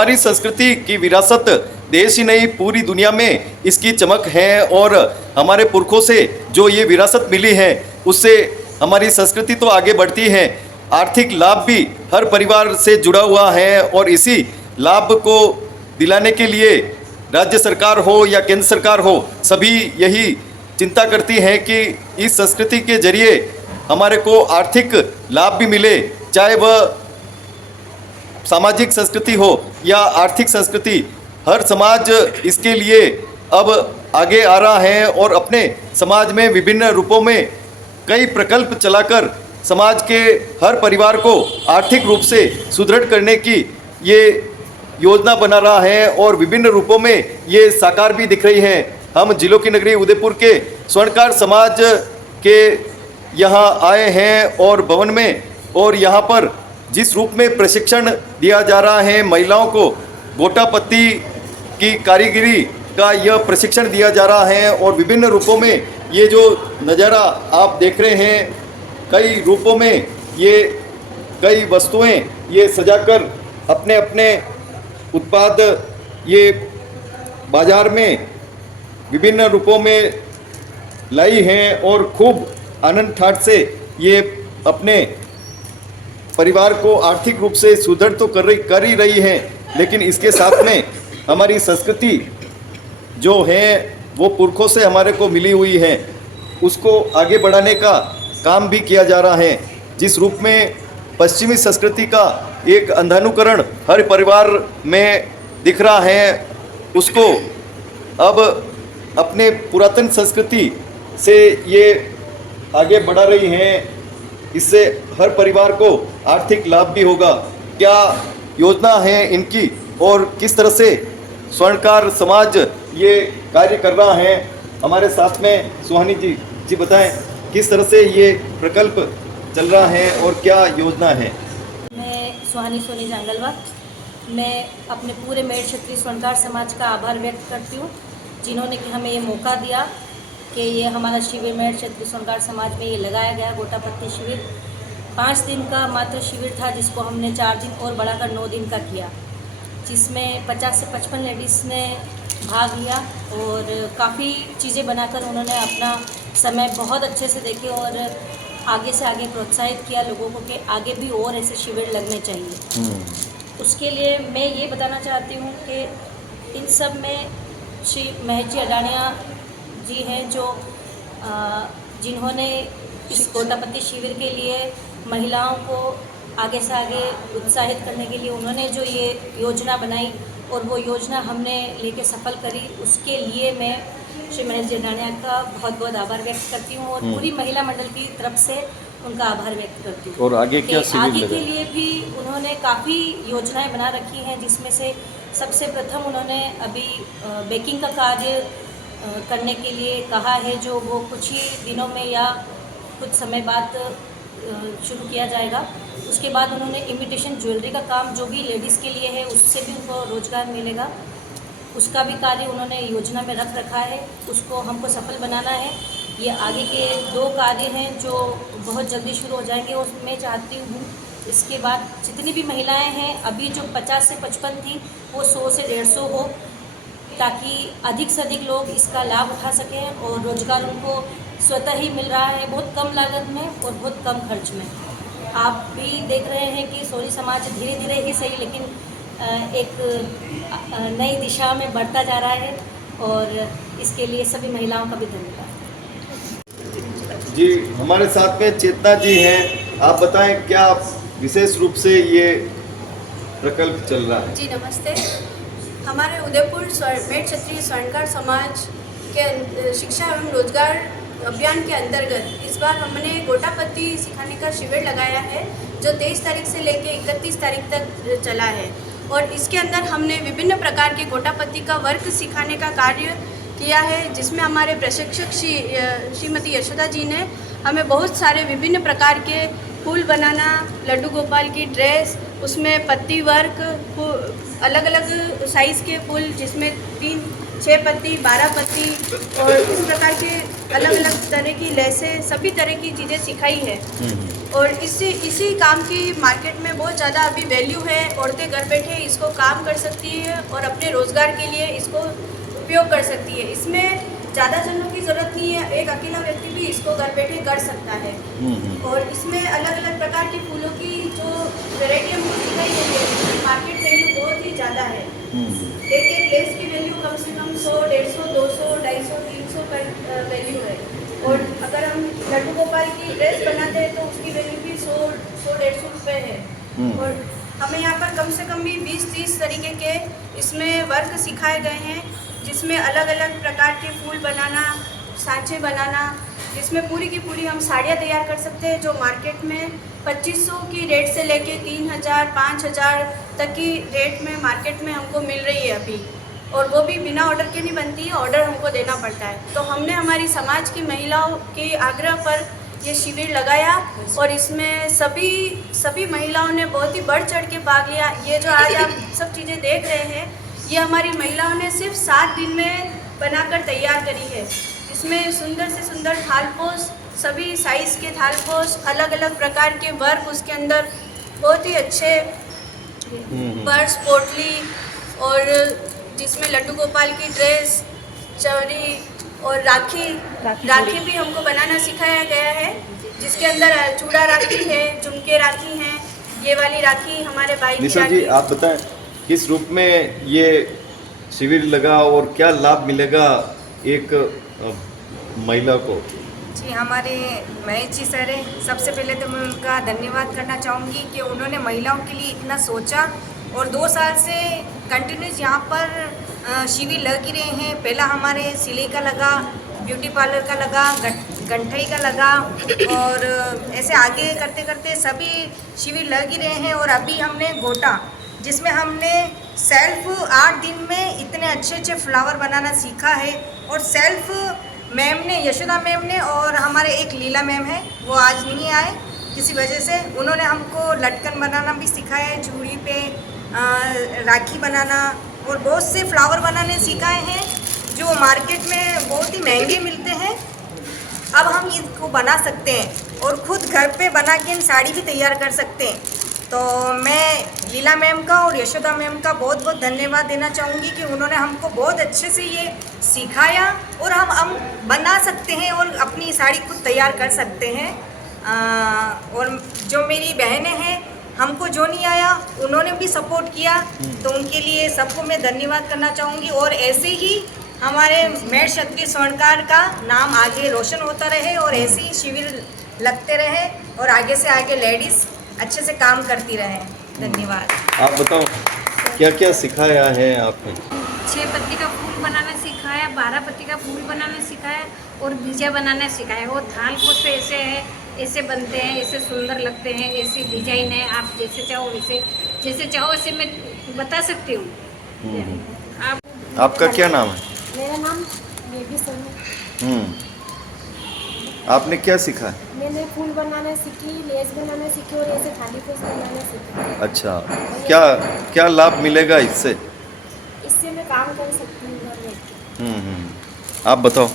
हमारी संस्कृति की विरासत देश ही नहीं पूरी दुनिया में इसकी चमक है। और हमारे पुरखों से जो ये विरासत मिली है उससे हमारी संस्कृति तो आगे बढ़ती है, आर्थिक लाभ भी हर परिवार से जुड़ा हुआ है। और इसी लाभ को दिलाने के लिए राज्य सरकार हो या केंद्र सरकार हो, सभी यही चिंता करती है कि इस संस्कृति के जरिए हमारे को आर्थिक लाभ भी मिले, चाहे वह सामाजिक संस्कृति हो या आर्थिक संस्कृति। हर समाज इसके लिए अब आगे आ रहा है और अपने समाज में विभिन्न रूपों में कई प्रकल्प चलाकर समाज के हर परिवार को आर्थिक रूप से सुदृढ़ करने की ये योजना बना रहा है और विभिन्न रूपों में ये साकार भी दिख रही है। हम जिलों की नगरी उदयपुर के स्वर्णकार समाज के यहाँ आए हैं और भवन में, और यहाँ पर जिस रूप में प्रशिक्षण दिया जा रहा है महिलाओं को, गोटापत्ती की कारीगरी का यह प्रशिक्षण दिया जा रहा है और विभिन्न रूपों में ये जो नज़ारा आप देख रहे हैं, कई रूपों में ये कई वस्तुएं ये सजाकर अपने अपने उत्पाद ये बाजार में विभिन्न रूपों में लाई हैं और खूब आनंद ठाट से ये अपने परिवार को आर्थिक रूप से सुदृढ़ तो कर ही रही हैं, लेकिन इसके साथ में हमारी संस्कृति जो है वो पुरखों से हमारे को मिली हुई है, उसको आगे बढ़ाने का काम भी किया जा रहा है। जिस रूप में पश्चिमी संस्कृति का एक अंधानुकरण हर परिवार में दिख रहा है, उसको अब अपने पुरातन संस्कृति से ये आगे बढ़ा रही हैं। इससे हर परिवार को आर्थिक लाभ भी होगा। क्या योजना है इनकी और किस तरह से स्वर्णकार समाज ये कार्य कर रहा है? हमारे साथ में सुहानी जी बताएं किस तरह से ये प्रकल्प चल रहा है और क्या योजना है? मैं सुहानी सोनी जंगलवा, मैं अपने पूरे मेड़ क्षेत्रीय स्वर्णकार समाज का आभार व्यक्त करती हूँ जिन्होंने कि हमें ये मौका दिया कि ये हमारा शिविर मेड़ क्षेत्रीय स्वर्णकार समाज में ये लगाया गया। गोटापत्ती शिविर 5 दिन का मात्र शिविर था, जिसको हमने 4 दिन और बढ़ाकर 9 दिन का किया, जिसमें 50 से 55 लेडीज़ ने भाग लिया और काफ़ी चीज़ें बनाकर उन्होंने अपना समय बहुत अच्छे से देखे और आगे से आगे प्रोत्साहित किया लोगों को कि आगे भी और ऐसे शिविर लगने चाहिए। उसके लिए मैं ये बताना चाहती हूँ कि इन सब में श्री महेश जी अडानिया जी हैं जो जिन्होंने इस गोटापत्ती शिविर के लिए महिलाओं को आगे से आगे उत्साहित करने के लिए उन्होंने जो ये योजना बनाई और वो योजना हमने लेके सफल करी, उसके लिए मैं श्री महेश जी अडानिया का बहुत बहुत आभार व्यक्त करती हूँ और पूरी महिला मंडल की तरफ से उनका आभार व्यक्त करती हूँ। और आगे क्या आगे के लिए भी उन्होंने काफ़ी योजनाएं बना रखी हैं, जिसमें से सबसे प्रथम उन्होंने अभी बेकिंग का कार्य करने के लिए कहा है, जो वो कुछ ही दिनों में या कुछ समय बाद शुरू किया जाएगा। उसके बाद उन्होंने इमिटेशन ज्वेलरी का काम जो भी लेडीज़ के लिए है उससे भी उनको रोज़गार मिलेगा, उसका भी कार्य उन्होंने योजना में रख रखा है, उसको हमको सफल बनाना है। ये आगे के 2 कार्य हैं जो बहुत जल्दी शुरू हो जाएंगे और मैं चाहती हूँ इसके बाद जितनी भी महिलाएं हैं, अभी जो 50 से 55 थी वो 100 से 150 हो, ताकि अधिक से अधिक लोग इसका लाभ उठा सकें और रोज़गार उनको स्वतः ही मिल रहा है, बहुत कम लागत में और बहुत कम खर्च में। आप भी देख रहे हैं कि सोनी समाज धीरे धीरे ही सही लेकिन एक नई दिशा में बढ़ता जा रहा है और इसके लिए सभी महिलाओं का भी धन्यवाद। जी, हमारे साथ में चेतना जी हैं, आप बताएं क्या विशेष रूप से ये प्रकल्प चल रहा है? जी नमस्ते। हमारे उदयपुर मेड़ क्षेत्रीय स्वर्णकार समाज के शिक्षा एवं रोजगार अभियान के अंतर्गत इस बार हमने गोटापत्ती सिखाने का शिविर लगाया है, जो 23 तारीख से लेकर 31 तारीख तक चला है। और इसके अंदर हमने विभिन्न प्रकार के गोटापत्ती का वर्क सिखाने का कार्य किया है, जिसमें हमारे प्रशिक्षक श्रीमती यशोदा जी ने हमें बहुत सारे विभिन्न प्रकार के फूल बनाना, लड्डू गोपाल की ड्रेस, उसमें पत्ती वर्क, अलग अलग साइज़ के फूल जिसमें 6 पत्ती, 12 पत्ती और इस प्रकार के अलग अलग तरह की लेसें, सभी तरह की चीज़ें सिखाई है। और इसी काम की मार्केट में बहुत ज़्यादा अभी वैल्यू है। औरतें घर बैठे इसको काम कर सकती है और अपने रोज़गार के लिए इसको उपयोग कर सकती है। इसमें ज़्यादा जनों की ज़रूरत नहीं है, एक अकेला व्यक्ति भी इसको घर बैठे कर सकता है। और इसमें अलग अलग प्रकार के फूलों की जो वैरायटी हमको सिखाई गई है, मार्केट वैल्यू बहुत ही ज़्यादा है। एक लेस की वैल्यू कम से कम 100, 150, 200, 250, 300 पर वैल्यू है। और अगर हम लड्डू गोपाल की ड्रेस बनाते हैं तो उसकी वैल्यू भी 100-150 रुपये है। और हमें यहाँ पर कम से कम भी 20-30 तरीके के इसमें वर्क सिखाए गए हैं, जिसमें अलग अलग प्रकार के फूल बनाना, सांचे बनाना, जिसमें पूरी की पूरी हम साड़ियाँ तैयार कर सकते हैं जो मार्केट में 2500 की रेट से लेके 3000, 5000 तक की रेट में मार्केट में हमको मिल रही है अभी। और वो भी बिना ऑर्डर के नहीं बनती है, ऑर्डर हमको देना पड़ता है। तो हमने हमारी समाज की महिलाओं के आग्रह पर ये शिविर लगाया और इसमें सभी महिलाओं ने बहुत ही बढ़ चढ़ के भाग लिया। ये जो आज आप सब चीज़ें देख रहे हैं, ये हमारी महिलाओं ने सिर्फ 7 दिन में बनाकर तैयार करी है। इसमें सुंदर से सुंदर थालपोश, सभी साइज़ के थालपोश, अलग अलग प्रकार के वर्क उसके अंदर, बहुत ही अच्छे पर्स, पोटली, और जिसमें लड्डू गोपाल की ड्रेस, चवरी और राखी भी हमको बनाना सिखाया गया है, जिसके अंदर चूड़ा राखी है, झुमके राखी हैं, ये वाली राखी हमारे भाई की निशा जी, राखी। आप बताएं किस रूप में ये शिविर लगा और क्या लाभ मिलेगा एक महिला को? जी, हमारे महेश जी सर हैं, सबसे पहले तो मैं उनका धन्यवाद करना चाहूँगी कि उन्होंने महिलाओं के लिए इतना सोचा और 2 साल से कंटिन्यूस यहाँ पर शिविर लग ही रहे हैं। पहला हमारे सिलाई का लगा, ब्यूटी पार्लर का लगा, गंठई का लगा और ऐसे आगे करते करते सभी शिविर लग ही रहे हैं। और अभी हमने गोटा, जिसमें हमने सेल्फ 8 दिन में इतने अच्छे अच्छे फ्लावर बनाना सीखा है। और सेल्फ मैम ने, यशोदा मैम ने और हमारे एक लीला मैम है, वो आज नहीं आए किसी वजह से, उन्होंने हमको लटकन बनाना भी सिखाया है, चूड़ी पे राखी बनाना और बहुत से फ्लावर बनाने सिखाए हैं जो मार्केट में बहुत ही महंगे मिलते हैं। अब हम इनको बना सकते हैं और ख़ुद घर पे बना के इन साड़ी भी तैयार कर सकते हैं। तो मैं लीला मैम का और यशोदा मैम का बहुत बहुत धन्यवाद देना चाहूँगी कि उन्होंने हमको बहुत अच्छे से ये सिखाया और हम बना सकते हैं और अपनी साड़ी खुद तैयार कर सकते हैं। और जो मेरी बहनें हैं, हमको जो नहीं आया उन्होंने भी सपोर्ट किया, तो उनके लिए सबको मैं धन्यवाद करना चाहूँगी। और ऐसे ही हमारे मेड क्षत्रिय स्वर्णकार का नाम आगे रोशन होता रहे और ऐसे ही शिविर लगते रहे और आगे से आगे लेडीज़ अच्छे से काम करती रहें। धन्यवाद। आप बताओ क्या क्या सिखाया है आपने? 6 पत्ती का फूल बनाना सिखाया, 12 पत्ती का फूल बनाना सिखाया और बीजा बनाना सिखाया। वो थाल पोश पे ऐसे है, ऐसे बनते हैं, ऐसे सुंदर लगते हैं, ऐसी डिजाइन है, आप जैसे चाहो वैसे, जैसे चाहो वैसे मैं बता सकती हूँ। आपका क्या नाम है? मेरा नाम बेबी शर्मा। आपने क्या सीखा? मैंने फूल बनाना सीखी, लेस बनाना सीखी और ऐसे थाली पोश बनाना सीखी। अच्छा, क्या क्या लाभ मिलेगा इससे? इससे मैं काम कर सकती हूँ घर में। आप बताओ,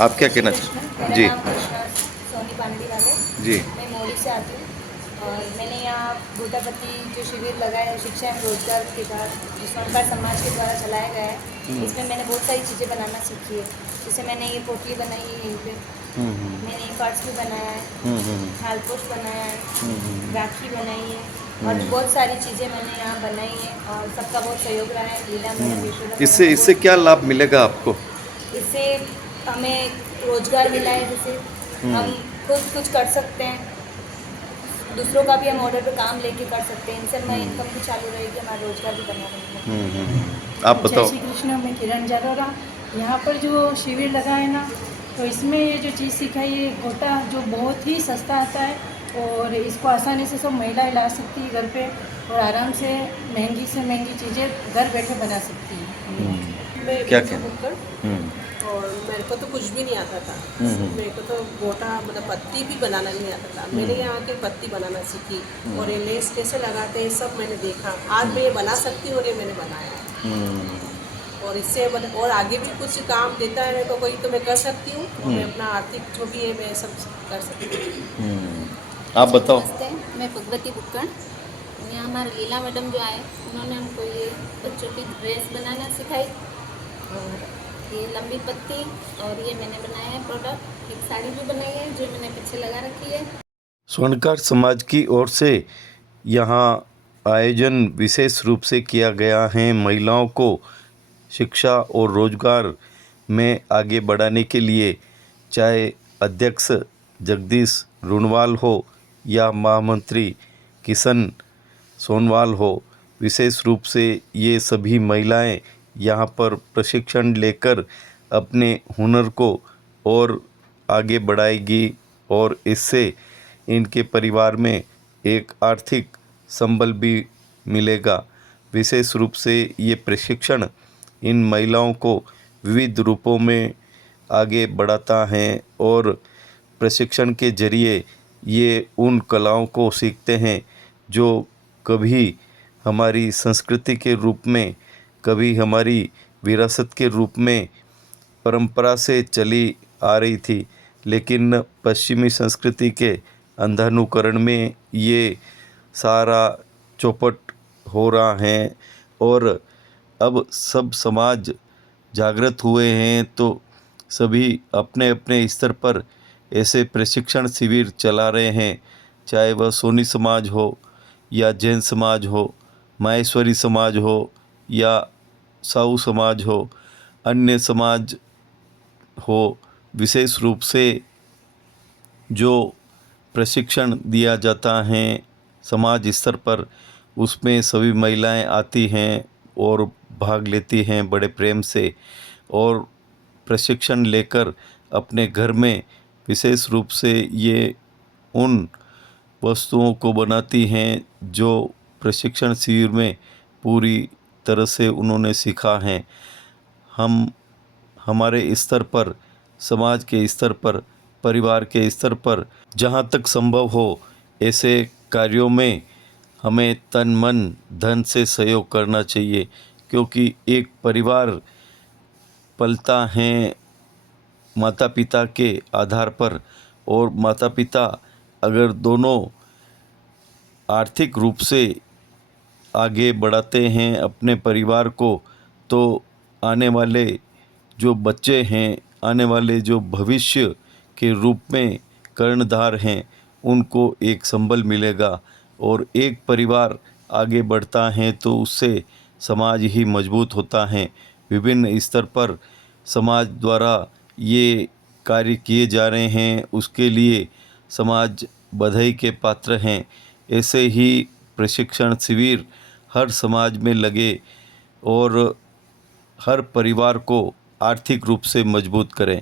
आप क्या कहना चाहते? जी मेरा नाम कृष्णा सोनी पांडी वाले जी। मैं मोड़ी से आती हूँ और मैंने यहाँ गोटापति जो शिविर लगाया है शिक्षा एवं रोजगार के बाद जो स्वर्णकार समाज के द्वारा चलाया गया है, इसमें मैंने बहुत सारी चीज़ें बनाना सीखी है। जैसे मैंने ये पोटली बनाई है यहीं पे, मैंने ये पर्स भी बनाया है, थालपोश बनाया है, राखी बनाई है और बहुत सारी चीज़ें मैंने यहाँ बनाई है और सबका बहुत सहयोग रहा है। लीला मैंने इससे क्या लाभ मिलेगा आपको? इससे हमें रोजगार मिला है, जैसे हम खुद कुछ कर सकते हैं, दूसरों का भी हम ऑर्डर पे काम लेके कर सकते हैं। इनसे हमारी इनकम भी चालू रहेगी, हमारा रोजगार भी बना रहेगा। आप बताओ। जय श्री कृष्ण, मैं किरण जारोरा। यहाँ पर जो शिविर लगा है ना, तो इसमें ये जो चीज़ सिखाई है, गोटा जो बहुत ही सस्ता आता है और इसको आसानी से सब महिलाएं ला सकती है घर पे और आराम से महंगी चीज़ें घर बैठे बना सकती है। क्या कहना? और मेरे को तो कुछ भी नहीं आता था। मेरे को तो गोटा मतलब पत्ती भी बनाना नहीं आता था। मैंने यहाँ के पत्ती बनाना सीखी और ये लेस कैसे लगाते हैं सब मैंने देखा। आज मैं ये बना सकती हूँ और ये मैंने बनाया। और इससे मतलब और आगे भी कुछ काम देता है मेरे को कोई तो मैं कर सकती हूँ और मैं अपना आर्थिक जो भी है मैं सब कर सकती हूँ। आप बताओ। नमस्ते, मैं भगवती बुक्कड़। यहाँ हमारे लीला मैडम जो आए उन्होंने हमको ये बच्चों की ड्रेस बनाना सिखाई और ये लंबी पत्ती और ये मैंने बनाया है प्रोडक्ट। एक साड़ी भी बनाई है जो मैंने पीछे लगा रखी है। स्वर्णकार समाज की ओर से यहाँ आयोजन विशेष रूप से किया गया है महिलाओं को शिक्षा और रोजगार में आगे बढ़ाने के लिए, चाहे अध्यक्ष जगदीश रुणवाल हो या महामंत्री किशन सोनवाल हो। विशेष रूप से ये सभी महिलाएं यहाँ पर प्रशिक्षण लेकर अपने हुनर को और आगे बढ़ाएगी और इससे इनके परिवार में एक आर्थिक संबल भी मिलेगा। विशेष रूप से ये प्रशिक्षण इन महिलाओं को विविध रूपों में आगे बढ़ाता है और प्रशिक्षण के जरिए ये उन कलाओं को सीखते हैं जो कभी हमारी संस्कृति के रूप में, कभी हमारी विरासत के रूप में परंपरा से चली आ रही थी, लेकिन पश्चिमी संस्कृति के अंधानुकरण में ये सारा चौपट हो रहा है और अब सब समाज जागृत हुए हैं तो सभी अपने अपने स्तर पर ऐसे प्रशिक्षण शिविर चला रहे हैं, चाहे वह सोनी समाज हो या जैन समाज हो, माहेश्वरी समाज हो या साहू समाज हो, अन्य समाज हो। विशेष रूप से जो प्रशिक्षण दिया जाता है समाज स्तर पर, उसमें सभी महिलाएं आती हैं और भाग लेती हैं बड़े प्रेम से और प्रशिक्षण लेकर अपने घर में विशेष रूप से ये उन वस्तुओं को बनाती हैं जो प्रशिक्षण शिविर में पूरी तरह से उन्होंने सीखा है। हम हमारे स्तर पर, समाज के स्तर पर, परिवार के स्तर पर जहाँ तक संभव हो ऐसे कार्यों में हमें तन मन धन से सहयोग करना चाहिए, क्योंकि एक परिवार पलता है माता पिता के आधार पर और माता पिता अगर दोनों आर्थिक रूप से आगे बढ़ाते हैं अपने परिवार को, तो आने वाले जो बच्चे हैं, आने वाले जो भविष्य के रूप में कर्णधार हैं, उनको एक संबल मिलेगा और एक परिवार आगे बढ़ता है तो उससे समाज ही मजबूत होता है। विभिन्न स्तर पर समाज द्वारा ये कार्य किए जा रहे हैं, उसके लिए समाज बधाई के पात्र हैं। ऐसे ही प्रशिक्षण शिविर हर समाज में लगे और हर परिवार को आर्थिक रूप से मजबूत करें।